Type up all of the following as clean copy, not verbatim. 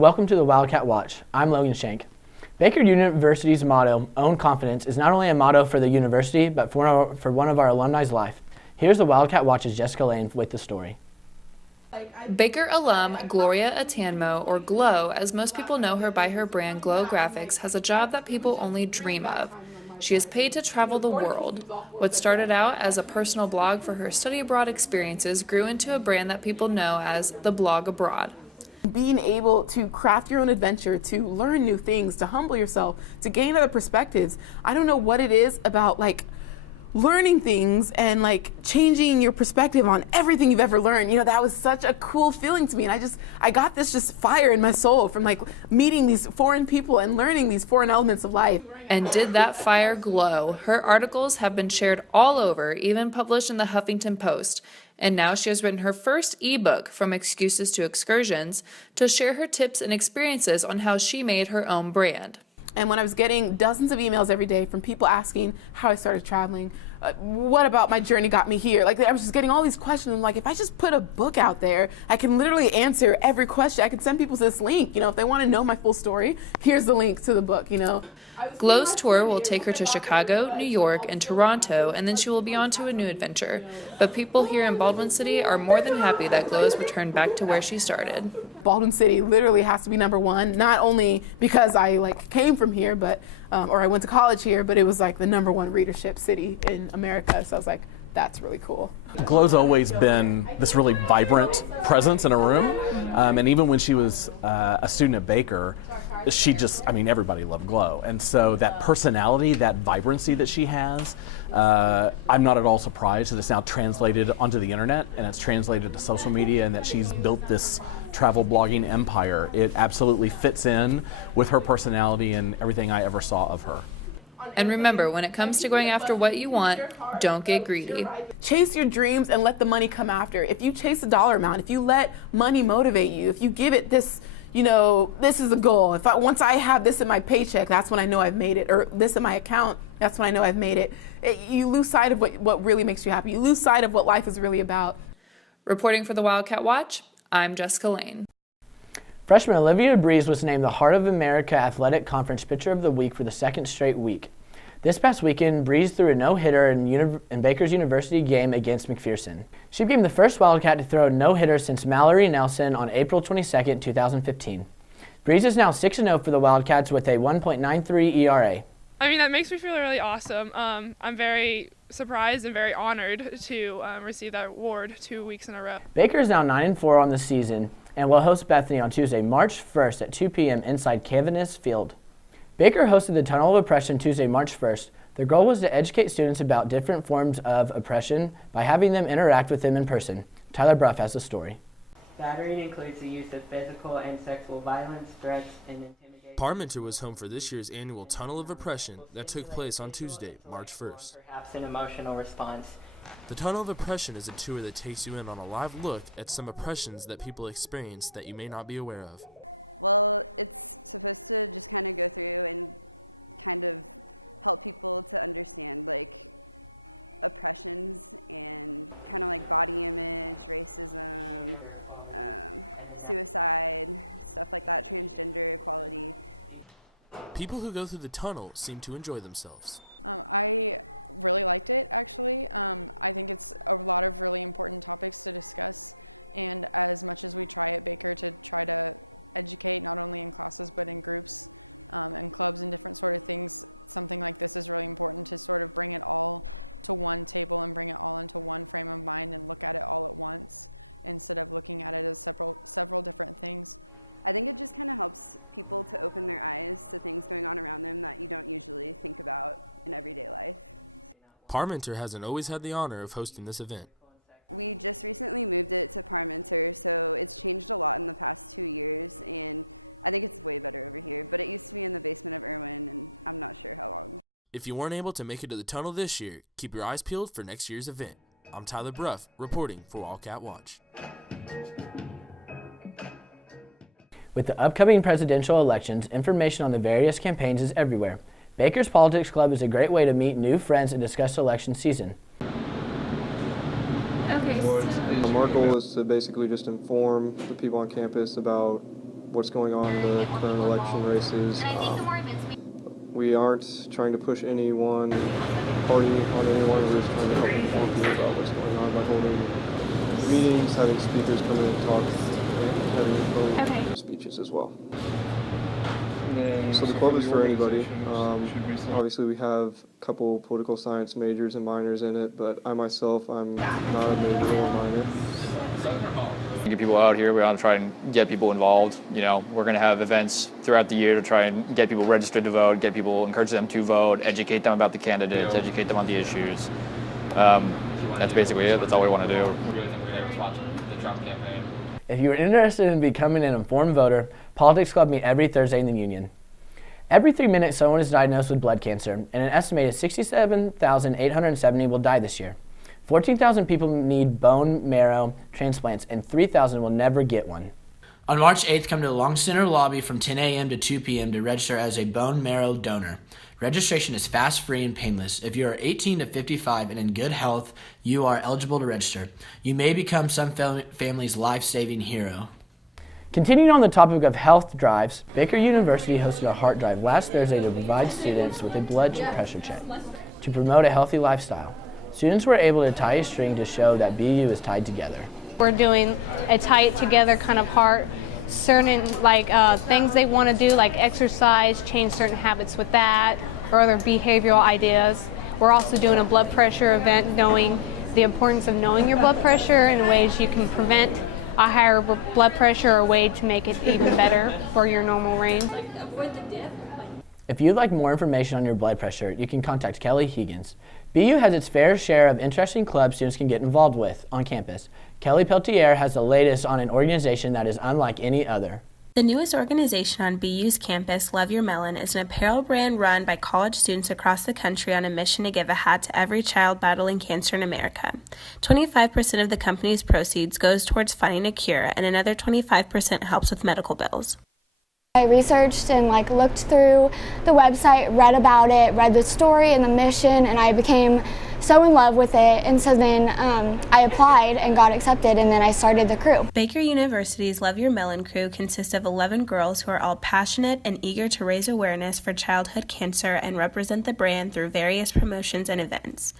and welcome to the Wildcat Watch. I'm Logan Shank. Baker University's motto, Own Confidence, is not only a motto for the university, but for one of our alumni's life. Here's the Wildcat Watch's Jessica Lane with the story. Baker alum Gloria Atanmo, or Glow, as most people know her by her brand Glow Graphics, has a job that people only dream of. She is paid to travel the world. What started out as a personal blog for her study abroad experiences grew into a brand that people know as the Blog Abroad. Being able to craft your own adventure, to learn new things, to humble yourself, to gain other perspectives. I don't know what it is about learning things and changing your perspective on everything you've ever learned. That was such a cool feeling to me. And I got this just fire in my soul from meeting these foreign people and learning these foreign elements of life. And did that fire glow? Her articles have been shared all over, even published in the Huffington Post. And now she has written her first ebook, From Excuses to Excursions, to share her tips and experiences on how she made her own brand. And when I was getting dozens of emails every day from people asking how I started traveling, what about my journey got me here? I was just getting all these questions. If I just put a book out there, I can literally answer every question. I can send people this link. If they want to know my full story, here's the link to the book, Glow's tour will take her to Chicago, New York, and Toronto, and then she will be on to a new adventure. But people here in Baldwin City are more than happy that Glow has returned back to where she started. Baldwin City literally has to be number one, not only because I came from here, but or I went to college here, but it was the number one readership city in America. So I was like, that's really cool. Glow's always been this really vibrant presence in a room, and even when she was a student at Baker, everybody loved Glow. And so that personality, that vibrancy that she has, I'm not at all surprised that it's now translated onto the internet and it's translated to social media, and that she's built this travel blogging empire. It absolutely fits in with her personality and everything I ever saw of her. And remember, when it comes to going after what you want, don't get greedy. Chase your dreams and let the money come after. If you chase a dollar amount, if you let money motivate you, if you give it this, this is a goal. Once I have this in my paycheck, that's when I know I've made it. Or this in my account, that's when I know I've made it. You lose sight of what really makes you happy. You lose sight of what life is really about. Reporting for the Wildcat Watch, I'm Jessica Lane. Freshman Olivia Breeze was named the Heart of America Athletic Conference Pitcher of the Week for the second straight week. This past weekend, Breeze threw a no-hitter in Baker's University game against McPherson. She became the first Wildcat to throw a no-hitter since Mallory Nelson on April 22, 2015. Breeze is now 6-0 for the Wildcats with a 1.93 ERA. That makes me feel really awesome. I'm very surprised and very honored to receive that award 2 weeks in a row. Baker is now 9-4 on the season and will host Bethany on Tuesday, March 1st at 2 p.m. inside Cavanis Field. Baker hosted the Tunnel of Oppression Tuesday, March 1st. Their goal was to educate students about different forms of oppression by having them interact with them in person. Tyler Bruff has the story. Battering includes the use of physical and sexual violence, threats, and intimidation. Parmenter was home for this year's annual Tunnel of Oppression that took place on Tuesday, March 1st. Perhaps an emotional response. The Tunnel of Oppression is a tour that takes you in on a live look at some oppressions that people experience that you may not be aware of. Well, it's supposed to just kind of go through and kind of help people to understand oppressions and kind of body image, racism, suicide, stuff like that, transgender equality. People who go through the tunnel seem to enjoy themselves. I really liked it, actually. I think it's a lot of really important topics to discuss, and as much as we try at Baker to try to educate not only in classes but in groups and clubs and different sort of things, something like this is really important to sort of bring it all to one table and bring it all into one frame of mind and look at it all at once instead of looking at it as several different things. I think it just kind of helps people to open their eyes to things going on around them that you don't usually think about in everyday life. Parmenter hasn't always had the honor of hosting this event. We just recently moved it to Parmenter, so it's changed a lot in the past 2 years, and I think it's way better over here, but it used to be in the basement of Irwin, and I'm not sure how long. If you weren't able to make it to the tunnel this year, keep your eyes peeled for next year's event. I'm Tyler Bruff, reporting for Wildcat Watch. With the upcoming presidential elections, information on the various campaigns is everywhere. Baker's Politics Club is a great way to meet new friends and discuss election season. Okay, so our goal is to basically just inform the people on campus about what's going on in the current election races. We aren't trying to push any one party on anyone. We're just trying to help inform people about what's going on by holding meetings, having speakers come in and talk, and having phone speeches as well. So the club is for anybody. Obviously we have a couple political science majors and minors in it, but I'm not a major or minor. Get people out here. We want to try and get people involved. You know, we're going to have events throughout the year to try and get people registered to vote, encourage them to vote, educate them about the candidates, educate them on the issues. That's basically it. That's all we want to do. We really think we're going to respond to the Trump campaign. If you are interested in becoming an informed voter, Politics Club meet every Thursday in the Union. Every 3 minutes, someone is diagnosed with blood cancer, and an estimated 67,870 will die this year. 14,000 people need bone marrow transplants, and 3,000 will never get one. On March 8th, come to the Long Center lobby from 10 a.m. to 2 p.m. to register as a bone marrow donor. Registration is fast, free, and painless. If you are 18 to 55 and in good health, you are eligible to register. You may become some family's life-saving hero. Continuing on the topic of health drives, Baker University hosted a heart drive last Thursday to provide students with a blood pressure check to promote a healthy lifestyle. Students were able to tie a string to show that BU is tied together. We're doing a tied together kind of heart, certain things they want to do, like exercise, change certain habits with that, or other behavioral ideas. We're also doing a blood pressure event, knowing the importance of knowing your blood pressure and ways you can prevent a higher blood pressure, or a way to make it even better for your normal range. If you'd like more information on your blood pressure, you can contact Kelly Higgins. BU has its fair share of interesting clubs students can get involved with on campus. Kelly Peltier has the latest on an organization that is unlike any other. The newest organization on BU's campus, Love Your Melon, is an apparel brand run by college students across the country on a mission to give a hat to every child battling cancer in America. 25% of the company's proceeds goes towards finding a cure, and another 25% helps with medical bills. I researched and looked through the website, read about it, read the story and the mission, and I became so in love with it. And so then I applied and got accepted, and then I started the crew. Baker University's Love Your Melon crew consists of 11 girls who are all passionate and eager to raise awareness for childhood cancer and represent the brand through various promotions and events.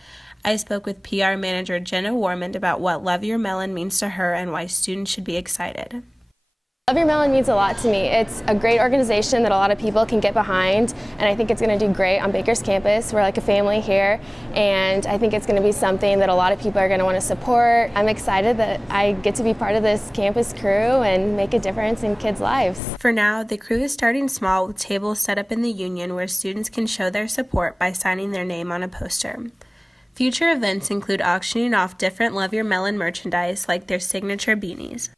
I spoke with PR manager Jenna Warmond about what Love Your Melon means to her and why students should be excited. Love Your Melon means a lot to me. It's a great organization that a lot of people can get behind, and I think it's going to do great on Baker's campus. We're like a family here, and I think it's going to be something that a lot of people are going to want to support. I'm excited that I get to be part of this campus crew and make a difference in kids' lives. For now, the crew is starting small with tables set up in the Union where students can show their support by signing their name on a poster. Future events include auctioning off different Love Your Melon merchandise like their signature beanies.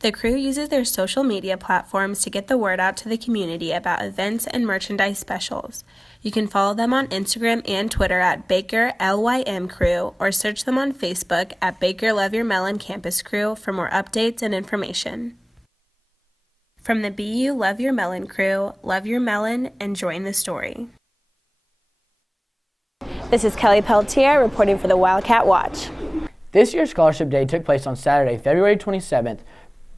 The crew uses their social media platforms to get the word out to the community about events and merchandise specials. You can follow them on Instagram and Twitter at Baker LYM Crew, or search them on Facebook at Baker Love Your Melon Campus Crew for more updates and information. From the BU Love Your Melon crew, love your melon and join the story. This is Kelly Peltier reporting for the Wildcat Watch. This year's Scholarship Day took place on Saturday, February 27th.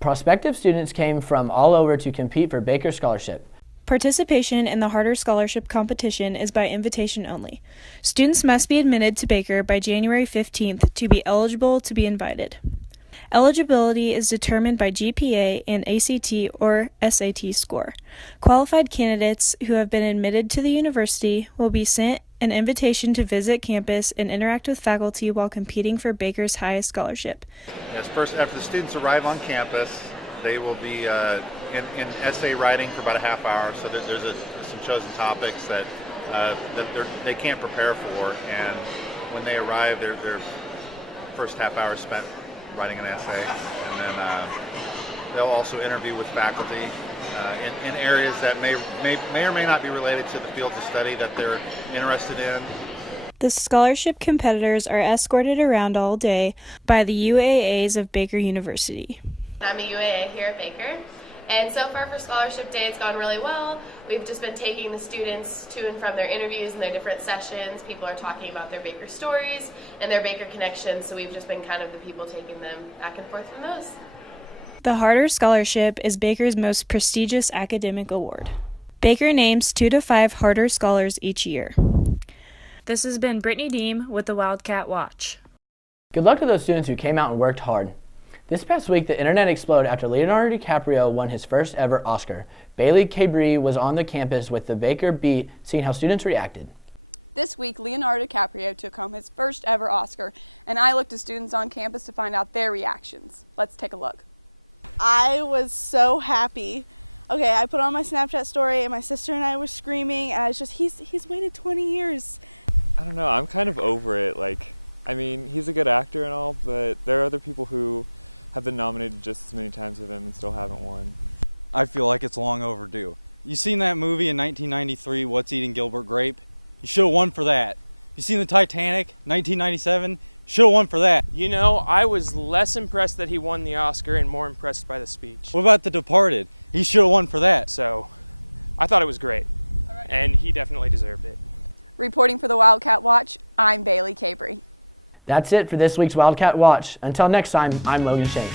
Prospective students came from all over to compete for Baker Scholarship. Participation in the Harder Scholarship competition is by invitation only. Students must be admitted to Baker by January 15th to be eligible to be invited. Eligibility is determined by GPA and ACT or SAT score. Qualified candidates who have been admitted to the university will be sent an invitation to visit campus and interact with faculty while competing for Baker's highest scholarship. Yes, first, after the students arrive on campus, they will be in essay writing for about a half hour. So there's some chosen topics that they can't prepare for, and when they arrive, their first half hour is spent writing an essay, and then they'll also interview with faculty in areas that may or may not be related to the fields of study that they're interested in. The scholarship competitors are escorted around all day by the UAAs of Baker University. I'm a UAA here at Baker, and so far for Scholarship Day it's gone really well. We've just been taking the students to and from their interviews and their different sessions. People are talking about their Baker stories and their Baker connections, so we've just been kind of the people taking them back and forth from those. The Harder Scholarship is Baker's most prestigious academic award. Baker names 2 to 5 Harder Scholars each year. This has been Brittany Deem with the Wildcat Watch. Good luck to those students who came out and worked hard. This past week, the internet exploded after Leonardo DiCaprio won his first ever Oscar. Bailey Cabri was on the campus with the Baker Beat, seeing how students reacted. This week, Leonardo DiCaprio took home his first ever Oscar, and I looked at students on campus to find out their reactions. Let's take a look. I was so happy. Okay, I put on my Snapchat story, and my sister and I were screaming, and I was just, he's waited 20 years. I don't know, I'm kind of over it. I mean, he's a good actor and all, but there are other people who have been nominated just as many times as him and still haven't won. I feel like it's long overdue. You seen that movie in 1993, What's Eating Gilbert Grape? You should have won for that. You seen the Titanic, 1997? Should have won for that. You know, I was less impressed that he won the Oscar and more impressed by the speech. What about The Departed? He should have won for that. So, I thought it was great, and he definitely deserved it. Reporting for the Wildcat Watch, I'm Bailey Cabri. That's it for this week's Wildcat Watch. Until next time, I'm Logan Shane.